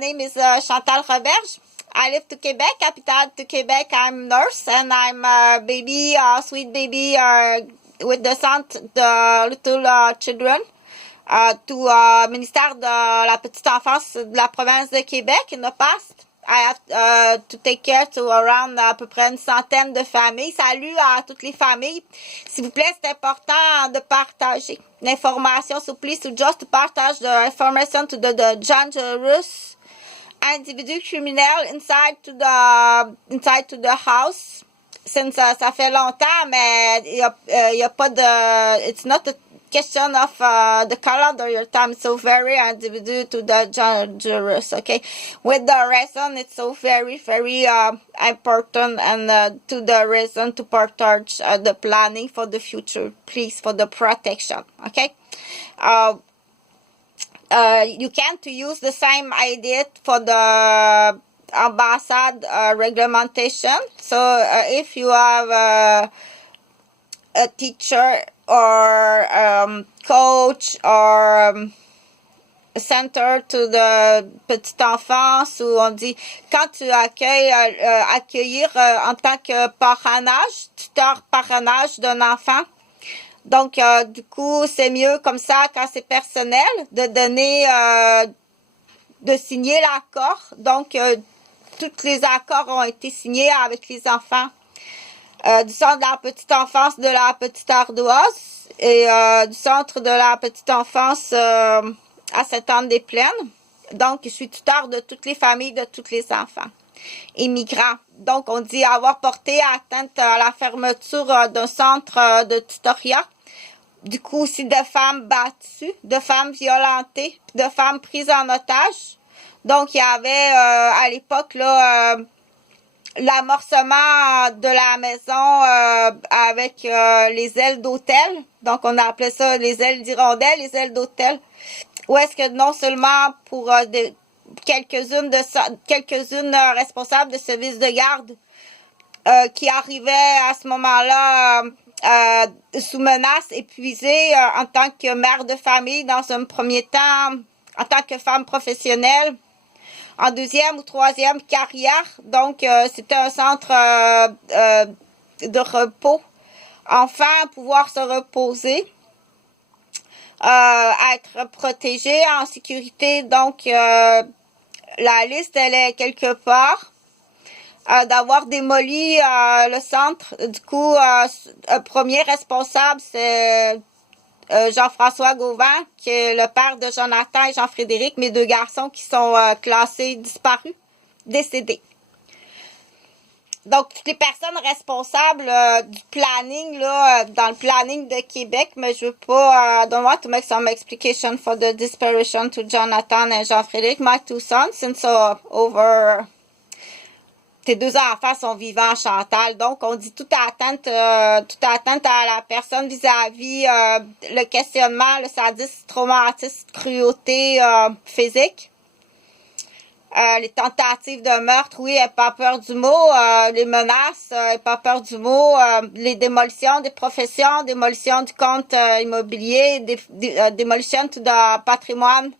name is Chantal Roberge. I live to Quebec, capital to Quebec. I'm nurse and I'm a baby, sweet baby with the little children to ministère de la petite enfance de la province de Québec in the past. I have to take care to around à peu près une centaine de familles. Salut à toutes les familles. S'il vous plaît, c'est important de partager l'information. So please to just partage the information to the dangerous individu criminel inside to the house. Since ça fait longtemps, mais il y a pas de, it's not a question of the calendar your time. It's so very individual to the dangerous. Okay, with the reason it's so very important and to the reason to partage the planning for the future, please, for the protection. Okay. You can't use the same idea for the ambassade regulation. So if you have a teacher or coach or center to the petite enfance, où on dit quand tu accueillir en tant que parrainage, tuteur parrainage d'un enfant. Donc, du coup, c'est mieux comme ça quand c'est personnel de donner, de signer l'accord. Donc, tous les accords ont été signés avec les enfants du centre de la petite enfance de la petite ardoise et du centre de la petite enfance à Sainte-Anne-des-Plaines. Donc, je suis tuteur de toutes les familles, de tous les enfants immigrants. Donc, on dit avoir porté atteinte à la fermeture d'un centre de tutorat. Du coup, aussi de femmes battues, de femmes violentées, de femmes prises en otage. Donc, il y avait à l'époque là l'amorcement de la maison avec les ailes d'hôtel. Donc, on appelait ça les ailes d'hirondelle, les ailes d'hôtel. Où est-ce que non seulement pour quelques-unes responsables de services de garde qui arrivaient à ce moment-là sous menace, épuisées en tant que mère de famille dans un premier temps, en tant que femme professionnelle, en deuxième ou troisième carrière. Donc, c'était un centre de repos. Enfin, pouvoir se reposer. Être protégé, en sécurité. Donc, la liste, elle est quelque part. D'avoir démoli le centre. Du coup, premier responsable, c'est Jean-François Gauvin, qui est le père de Jonathan et Jean-Frédéric, mes deux garçons qui sont classés disparus, décédés. Donc, toutes les personnes responsables du planning, là, dans le planning de Québec, mais je veux pas, I don't want to make some explication for the disparation to Jonathan and Jean-Frédéric, my two sons, since tes deux enfants sont vivants, Chantal. Donc, on dit toute atteinte à la personne vis-à-vis le questionnement, le sadisme, traumatisme, cruauté physique. Les tentatives de meurtre, oui, elle n'a pas peur du mot. Les menaces, elle n'a pas peur du mot. Les démolitions des professions, démolition du compte immobilier, démolition tout de patrimoine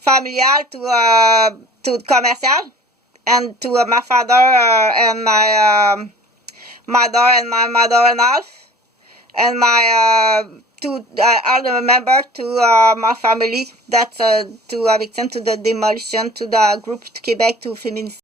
familial, tout commercial. And to my father and my mother and my mother-in-law and my to all the members to my family that's to victim to the demolition to the group to Quebec to Féminicide.